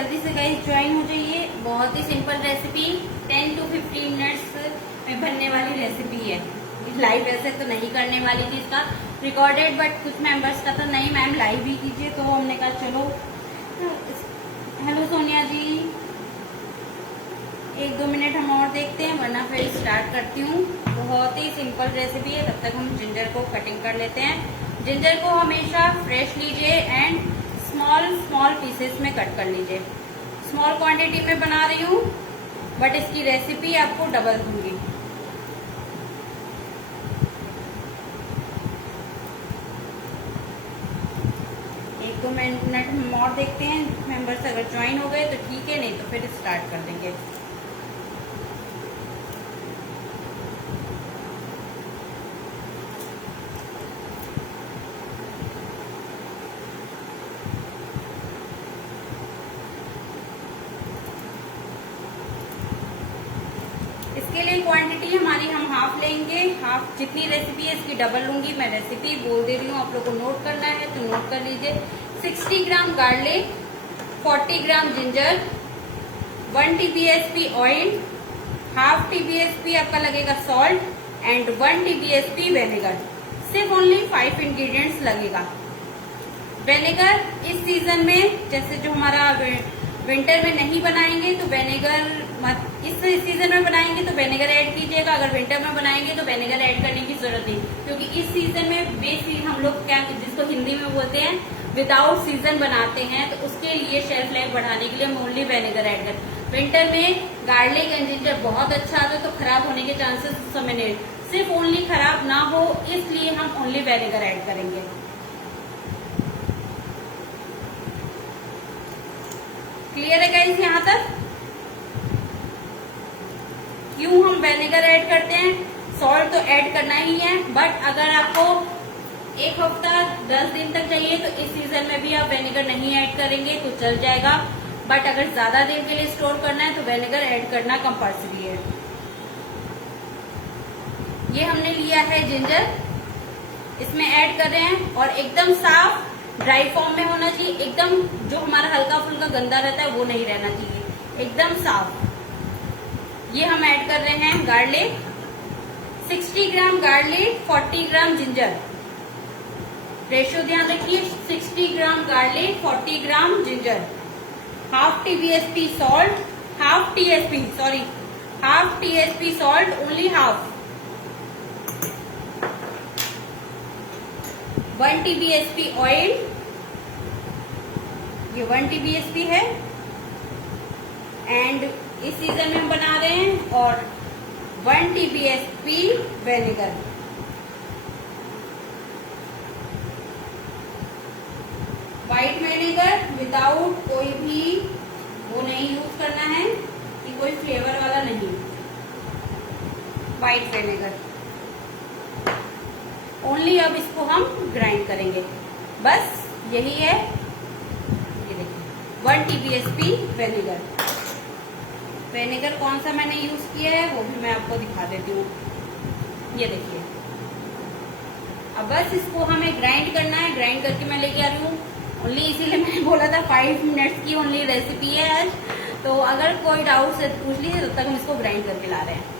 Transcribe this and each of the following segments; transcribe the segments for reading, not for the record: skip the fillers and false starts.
जल्दी से guys join हो जाइए। बहुत ही सिंपल रेसिपी, 10 to 15 मिनट्स में बनने वाली रेसिपी है। लाइव वैसे तो नहीं करने वाली थी इसका रिकॉर्डेड, बट कुछ मेंबर्स का तो नहीं मैम लाइव ही कीजिए, तो हमने कहा चलो। हेलो सोनिया जी, 1-2 मिनट हम और देखते हैं, वरना फिर स्टार्ट करती हूँ। बहुत ही सिंपल रेसिपी है। तब तक हम जिंजर को कटिंग कर लेते हैं। जिंजर को हमेशा फ्रेश लीजिए एंड स्मॉल पीसेस में कट कर लीजिए। स्मॉल क्वांटिटी में बना रही हूँ, बट इसकी रेसिपी आपको डबल दूंगी। एक दो मिनट हम और देखते हैं। मेंबर्स अगर ज्वाइन हो गए तो ठीक है, नहीं तो फिर स्टार्ट कर देंगे। इसके लिए क्वांटिटी हमारी हम हाफ लेंगे। हाफ जितनी रेसिपी है इसकी डबल लूंगी। मैं रेसिपी बोल दे रही हूँ, आप लोग को नोट करना है तो नोट कर लीजिए। 60 gram garlic, 40 gram ginger, 1 TBSP oil, half TBSP आपका लगेगा सॉल्ट एंड 1 TBSP वेनेगर। सिर्फ ओनली 5 इंग्रेडिएंट्स लगेगा। वेनेगर इस सीजन में, जैसे जो हमारा विंटर में नहीं बनाएंगे तो वेनेगर मत, इस सीजन में बनाएंगे तो वेनेगर ऐड कीजिएगा। अगर विंटर में बनाएंगे तो वेनेगर ऐड करने की जरूरत नहीं, क्योंकि इस सीजन में बेसिक हम लोग क्या, जिसको हिंदी में बोलते हैं विदाउट सीजन बनाते हैं, तो उसके लिए शेल्फ लाइफ बढ़ाने के लिए हम ओनली वेनेगर ऐड करते। विंटर में गार्लिक एंड जिंजर बहुत अच्छा आता है, तो खराब होने के चांसेस उस समय नहीं, सिर्फ ओनली खराब ना हो इसलिए हम ओनली वेनेगर ऐड करेंगे। क्लियर है गाइस यहाँ तक? क्यों हम वेनेगर ऐड करते हैं? सॉल्ट तो ऐड करना ही है, बट अगर आपको 1 हफ्ता 10 दिन तक चाहिए तो इस सीजन में भी आप वेनेगर नहीं ऐड करेंगे तो चल जाएगा, बट अगर ज्यादा देर के लिए स्टोर करना है तो वेनेगर ऐड करना कंपल्सरी है। ये हमने लिया है जिंजर, इसमें ऐड कर रहे हैं, और एकदम साफ ड्राई फॉर्म में होना चाहिए। एकदम जो हमारा हल्का फुल्का गंदा रहता है वो नहीं रहना चाहिए, एकदम साफ। ये हम ऐड कर रहे हैं garlic, 60 gram garlic, 40 gram ginger. Ratio ध्यान रखिए, 60 gram garlic, 40 gram ginger. Half TBSP salt, half TSP salt, only half. 1 TBSP oil, ये 1 TBSP है, एंड इस सीजन में हम बना रहे हैं, और 1 TBSP vinegar. White vinegar without कोई भी वो नहीं यूज करना है, कि कोई फ्लेवर वाला नहीं, व्हाइट वेनेगर ओनली। अब इसको हम ग्राइंड करेंगे, बस यही है। ये देखिए 1 TBSP वेनेगर। वेनेगर कौन सा मैंने यूज किया है वो भी मैं आपको दिखा देती हूँ। ये देखिए, अब बस इसको हमें ग्राइंड करना है। ग्राइंड करके मैं लेके आ रही हूँ ओनली, इसीलिए मैंने बोला था 5 मिनट्स की ओनली रेसिपी है आज। तो अगर कोई डाउट से पूछ लीजिए, तब तक हम इसको ग्राइंड करके ला रहे हैं।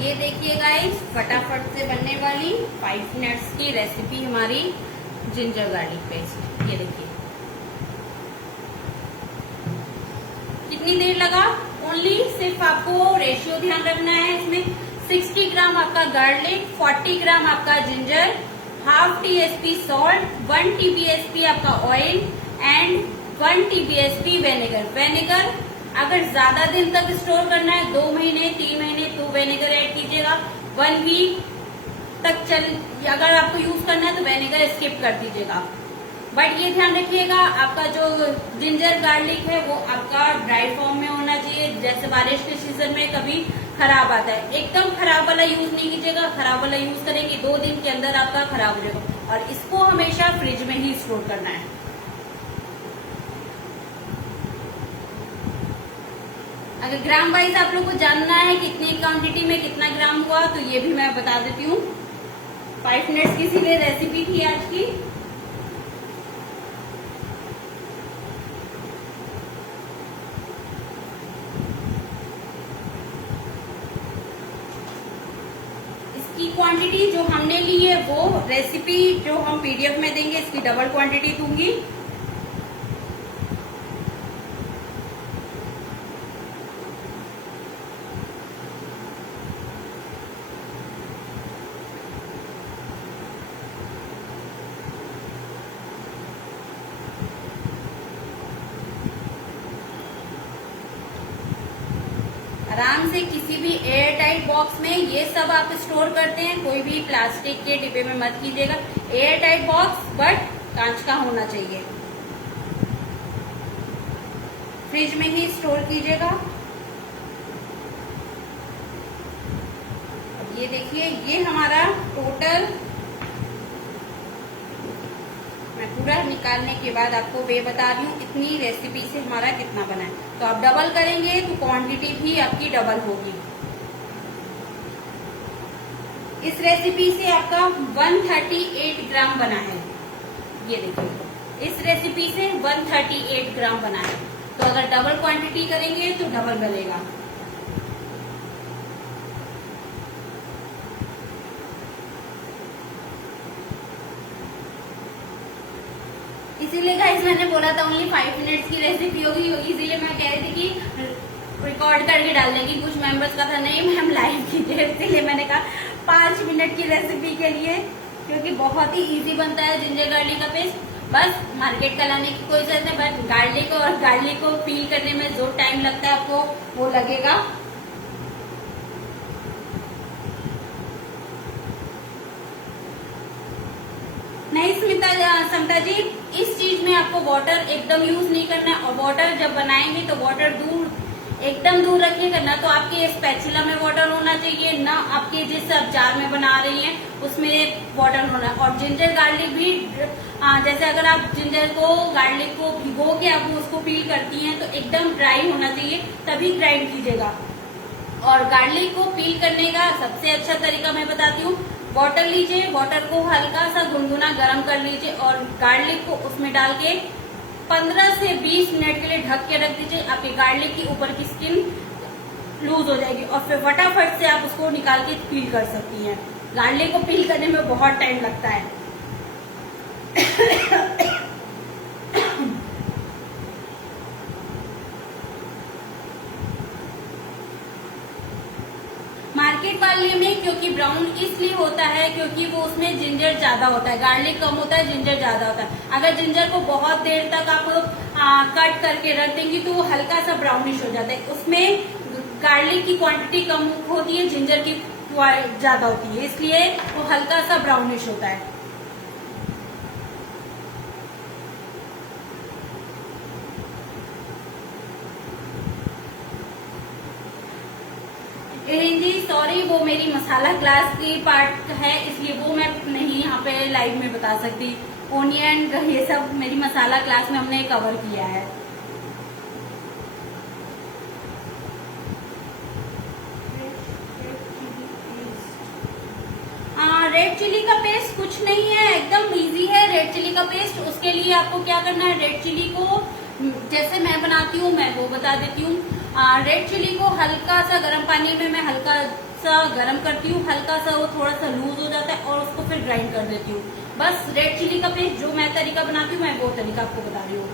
ये देखिए गाइस, फटाफट से बनने वाली 5 मिनट्स की रेसिपी हमारी जिंजर गार्लिक पेस्ट। ये देखिए कितनी देर लगा, ओनली सिर्फ आपको रेशियो ध्यान रखना है। इसमें 60 ग्राम आपका गार्लिक, 40 ग्राम आपका ginger, half TSP salt, 1 TBSP आपका oil and 1 TBSP vinegar. Vinegar अगर ज्यादा दिन तक स्टोर करना है, 2 महीने 3 महीने, तो वेनेगर ऐड कीजिएगा। 1 वीक तक अगर आपको यूज करना है तो वेनेगर स्किप कर दीजिएगा। बट ये ध्यान रखिएगा आपका जो जिंजर गार्लिक है वो आपका ड्राई फॉर्म में होना चाहिए। जैसे बारिश के सीजन में कभी खराब आता है, एकदम खराब वाला यूज नहीं कीजिएगा। खराब वाला यूज करेंगे 2 दिन के अंदर आपका खराब हो जाएगा। और इसको हमेशा फ्रिज में ही स्टोर करना है। अगर ग्राम वाइज आप लोग को जानना है कितनी क्वांटिटी में कितना ग्राम हुआ, तो ये भी मैं बता देती हूँ। 5 मिनट्स की इसीलिए रेसिपी थी आज की। इसकी क्वांटिटी जो हमने ली है वो रेसिपी जो हम पीडीएफ में देंगे इसकी डबल क्वांटिटी दूंगी। आराम से किसी भी एयर टाइट बॉक्स में ये सब आप स्टोर करते हैं, कोई भी प्लास्टिक के डिब्बे में मत कीजिएगा। एयर टाइट बॉक्स बट कांच का होना चाहिए। फ्रिज में ही स्टोर कीजिएगा। ये देखिए ये हमारा टोटल, मैं पूरा निकालने के बाद आपको वे बता रही हूँ इतनी रेसिपी से हमारा कितना बना है। तो आप डबल करेंगे तो क्वांटिटी भी आपकी डबल होगी। इस रेसिपी से आपका 138 ग्राम बना है। ये देखिए इस रेसिपी से 138 ग्राम बना है। तो अगर डबल क्वांटिटी करेंगे तो डबल बनेगा। इसीलिए गाइस मैंने बोला था ओनली 5 मिनट्स की रेसिपी होगी, इसीलिए मैं कह रही थी कि रिकॉर्ड करके डालने की। कुछ मेंबर्स का था नहीं मैम लाइव कीजिए, इसीलिए मैंने कहा 5 मिनट की रेसिपी के लिए, क्योंकि बहुत ही इजी बनता है जिंजर गार्लिक का पेस्ट। बस मार्केट का लाने की कोई जरूरत नहीं, बस गार्लिक को पील करने में जो टाइम लगता है आपको वो लगेगा। नहीं समता जी, इस चीज में आपको वाटर एकदम यूज नहीं करना है। और वाटर जब बनाएंगे तो वाटर एकदम दूर रखिएगा। ना तो आपके स्पैचुला में वाटर होना चाहिए, ना आपके जिस आप जार में बना रही हैं उसमें वाटर होना। और जिंजर गार्लिक भी जैसे अगर आप गार्लिक को भिगो के आप उसको पील करती हैं तो एकदम ड्राई होना चाहिए, तभी ग्राइंड कीजिएगा। और गार्लिक को पील करने का सबसे अच्छा तरीका मैं बताती हूँ। वाटर लीजिए, वाटर को हल्का सा गुनगुना गर्म कर लीजिए और गार्लिक को उसमें डाल के 15 से 20 मिनट के लिए ढक के रख दीजिए। आपके गार्लिक की ऊपर की स्किन लूज हो जाएगी और फिर फटाफट से आप उसको निकाल के पील कर सकती हैं। गार्लिक को पील करने में बहुत टाइम लगता है। मार्केट वाले में क्योंकि ब्राउन इसलिए होता है क्योंकि वो उसमें जिंजर ज्यादा होता है, गार्लिक कम होता है, जिंजर ज्यादा होता है। अगर जिंजर को बहुत देर तक आप कट करके रख देंगी तो वो हल्का सा ब्राउनिश हो जाता है। उसमें गार्लिक की क्वांटिटी कम होती है, जिंजर की ज्यादा होती है, इसलिए वो हल्का सा ब्राउनिश होता है। जी सॉरी, वो मेरी मसाला क्लास की पार्ट है, इसलिए वो मैं नहीं यहाँ पे लाइव में बता सकती। ओनियन ये सब मेरी मसाला क्लास में हमने कवर किया है। रेड चिली का पेस्ट कुछ नहीं है, एकदम इजी है रेड चिली का पेस्ट। उसके लिए आपको क्या करना है, रेड चिली को जैसे मैं बनाती हूँ मैं वो बता देती हूँ। रेड चिली को हल्का सा गर्म पानी में मैं हल्का सा गर्म करती हूँ, हल्का सा वो थोड़ा सा लूज हो जाता है और उसको फिर ग्राइंड कर देती हूँ। बस रेड चिली का पेस्ट जो मैं तरीका बनाती हूँ मैं वो तरीका आपको बता रही हूँ।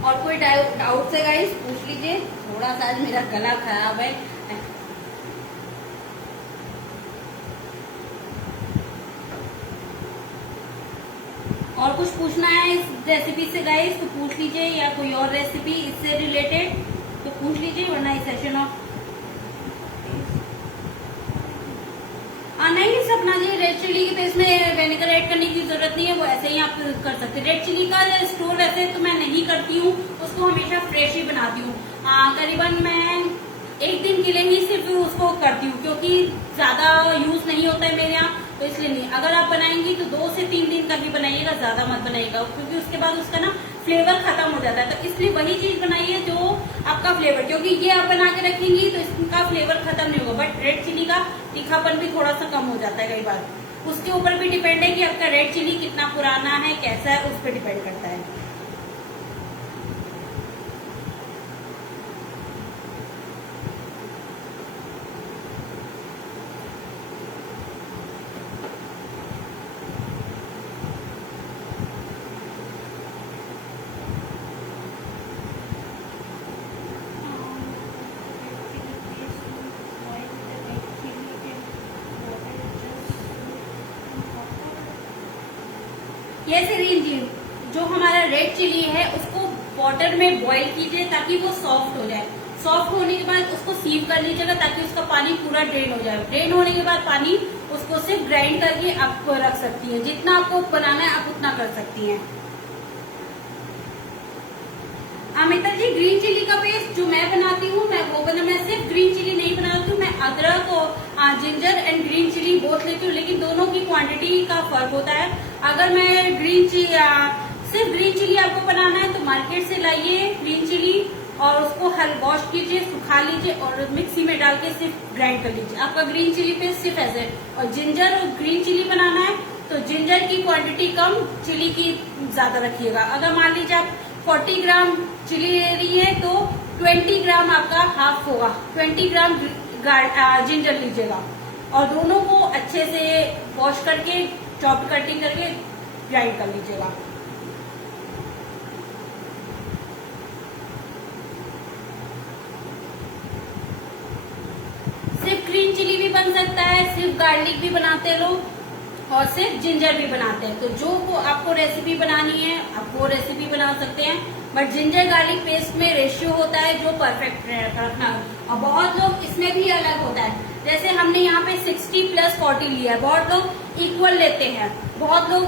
और कोई डाउट है गाइस पूछ लीजिए। थोड़ा सा आज मेरा गला खराब है। और कुछ पूछना है इस रेसिपी से गाइस तो पूछ लीजिए, या कोई और रेसिपी इससे रिलेटेड तो पूछ लीजिए, वरना इस सेशन ऑफ नहीं सपना जी रेड चिली के पेस्ट में विनेगर ऐड करने की जरूरत नहीं है, वो ऐसे ही आप कर सकते हैं। रेड चिली का स्टोर वैसे तो मैं नहीं करती हूँ, उसको हमेशा फ्रेश ही बनाती हूँ। करीबन मैं एक दिन के लिए ही सिर्फ उसको करती हूँ, क्योंकि ज्यादा यूज नहीं होता है मेरे यहाँ, तो इसलिए नहीं। अगर आप बनाएंगी तो 2 से 3 दिन का ही बनाइएगा, ज्यादा मत बनाइएगा, क्योंकि उसके बाद उसका ना फ्लेवर खत्म हो जाता है। तो इसलिए वही चीज बनाइए जो आपका फ्लेवर, क्योंकि ये आप बना के रखेंगी तो इसका फ्लेवर खत्म नहीं होगा। बट रेड चिली का तीखापन भी थोड़ा सा कम हो जाता है कई बार। उसके ऊपर भी डिपेंड है कि आपका रेड चिली कितना पुराना है, कैसा है, उस पर डिपेंड करता है। ये सीरीन जी जो हमारा रेड चिली है उसको वाटर में बॉईल कीजिए ताकि वो सॉफ्ट हो जाए। सॉफ्ट होने के बाद उसको सीव कर लीजिएगा ताकि उसका पानी पूरा ड्रेन हो जाए। ड्रेन होने के बाद पानी उसको सिर्फ ग्राइंड करके आप रख सकती है। जितना आपको बनाना है आप उतना कर सकती हैं। अमिता जी ग्रीन चिली का पेस्ट जो मैं बनाती हूँ मैं सिर्फ ग्रीन चिली नहीं बनाती हूँ, मैं अदरक और ginger and green chilli both लेती हूँ, लेकिन दोनों की क्वांटिटी का फर्क होता है। अगर मैं सिर्फ ग्रीन चिली आपको बनाना है तो मार्केट से लाइए ग्रीन चिली और उसको वॉश कीजिए, सुखा लीजिए और मिक्सी में डाल के सिर्फ ग्राइंड कर लीजिए। आपका ग्रीन चिली पेस्ट सिर्फ ऐसे। और जिंजर और ग्रीन चिली बनाना है तो जिंजर की क्वांटिटी कम, चिली की ज्यादा रखिएगा। अगर मान लीजिए आप 40 ग्राम चिली ले रही है तो 20 ग्राम आपका हाफ होगा, 20 ग्राम जिंजर लीजिएगा और दोनों को अच्छे से वॉश करके चॉप कटिंग करके ग्राइंड कर लीजिएगा। सिर्फ ग्रीन चिली भी बन सकता है, सिर्फ गार्लिक भी बनाते हैं लोग और सिर्फ जिंजर भी बनाते हैं। तो जो को आपको रेसिपी बनानी है आप वो रेसिपी बना सकते हैं। बट जिंजर गार्लिक पेस्ट में रेशियो होता है जो परफेक्ट रखना, और बहुत लोग इसमें भी अलग होता है। जैसे हमने यहाँ पे 60+40 लिया है, बहुत लोग इक्वल लेते हैं। बहुत लोग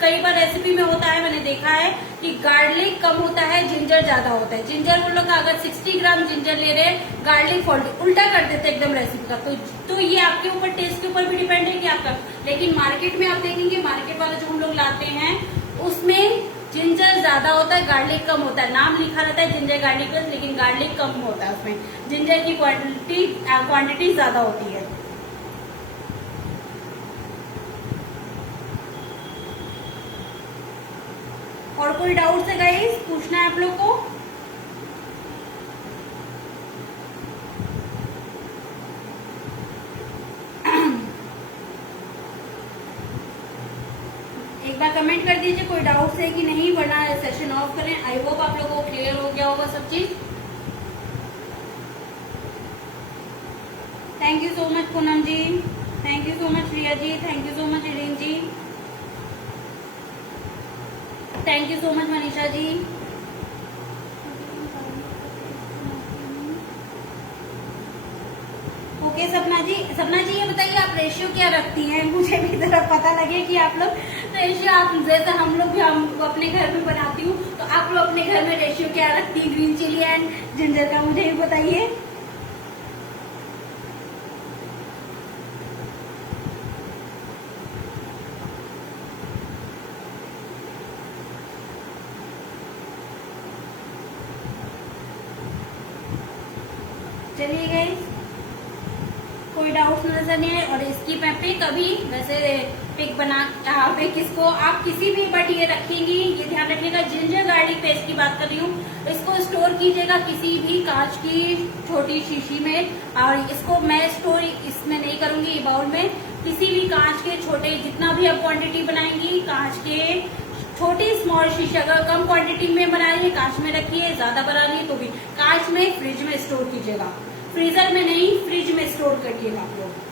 कई बार रेसिपी में होता है, मैंने देखा है कि गार्लिक कम होता है जिंजर ज्यादा होता है। जिंजर वो लोग अगर 60 ग्राम जिंजर ले रहे हैं, गार्लिक 40, उल्टा कर देते हैं एकदम रेसिपी का। तो ये आपके ऊपर टेस्ट के ऊपर भी डिपेंड है कि आपका। लेकिन मार्केट में आप देखेंगे, मार्केट वाले जो हम लोग लाते हैं उसमें जिंजर ज्यादा होता है, गार्लिक कम होता है। नाम लिखा रहता है जिंजर गार्लिक पेस्ट, लेकिन गार्लिक कम होता है उसमें। जिंजर की क्वांटिटी ज्यादा होती है। और कोई डाउट है गाइस, पूछना है आप लोग को? एक बार कमेंट कर दीजिए कोई डाउट है कि नहीं, वरना सेशन ऑफ करें। आई होप आप लोगों को क्लियर हो गया होगा सब चीज। Thank you so much Poonam ji, thank you so much Riya ji, thank you so much Irene ji, thank you so much Manisha ji. Okay Sapna ji ये बताइए आप रेशियो क्या रखती हैं? मुझे भी जरा पता लगे कि आप लोग रेशियो, आप जैसे हम लोग भी हम अपने घर में बनाती हूँ, तो आप लोग अपने घर में रेशियो क्या रखती है ग्रीन चिली एंड जिंजर का, मुझे भी बताइए। चलिए गाइस, कोई डाउट नजर नहीं है। और इसकी मैं पिक अभी वैसे पिक बना पिक इसको आप किसी भी, बट ये रखेंगी, ये ध्यान रखिएगा, जिंजर गार्लिक पेस्ट की बात कर रही हूँ। इसको स्टोर कीजिएगा किसी भी कांच की छोटी शीशी में, और इसको मैं स्टोर इसमें नहीं करूंगी बाउल में, किसी भी कांच के छोटे, जितना भी आप क्वांटिटी बनाएंगी कांच के छोटी स्मॉल शीशे, अगर कम क्वांटिटी में बना रही है कांच में रखिए, ज्यादा बना रही है तो भी कांच में, फ्रिज में स्टोर कीजिएगा, फ्रीजर में नहीं, फ्रिज में स्टोर करिएगा आप लोग।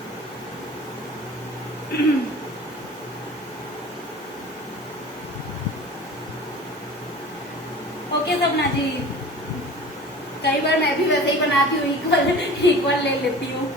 ओके सपना जी, कई बार मैं भी वैसे ही बनाती हूँ, इक्वल ले लेती हूँ।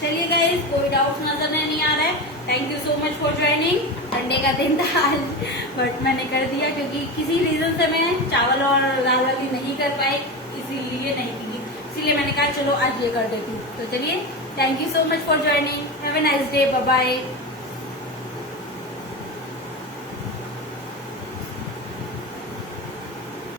चलिए गाइस, कोई डाउट नजर नहीं आ रहा है। Thank you so much for joining. Sunday का दिन था आज, बट मैंने कर दिया क्योंकि किसी रीजन से मैं चावल और दाल वाली नहीं कर पाई, इसीलिए नहीं की, इसीलिए मैंने कहा चलो आज ये कर देती हूँ। तो चलिए, thank you so much for joining, have a nice day, bye bye.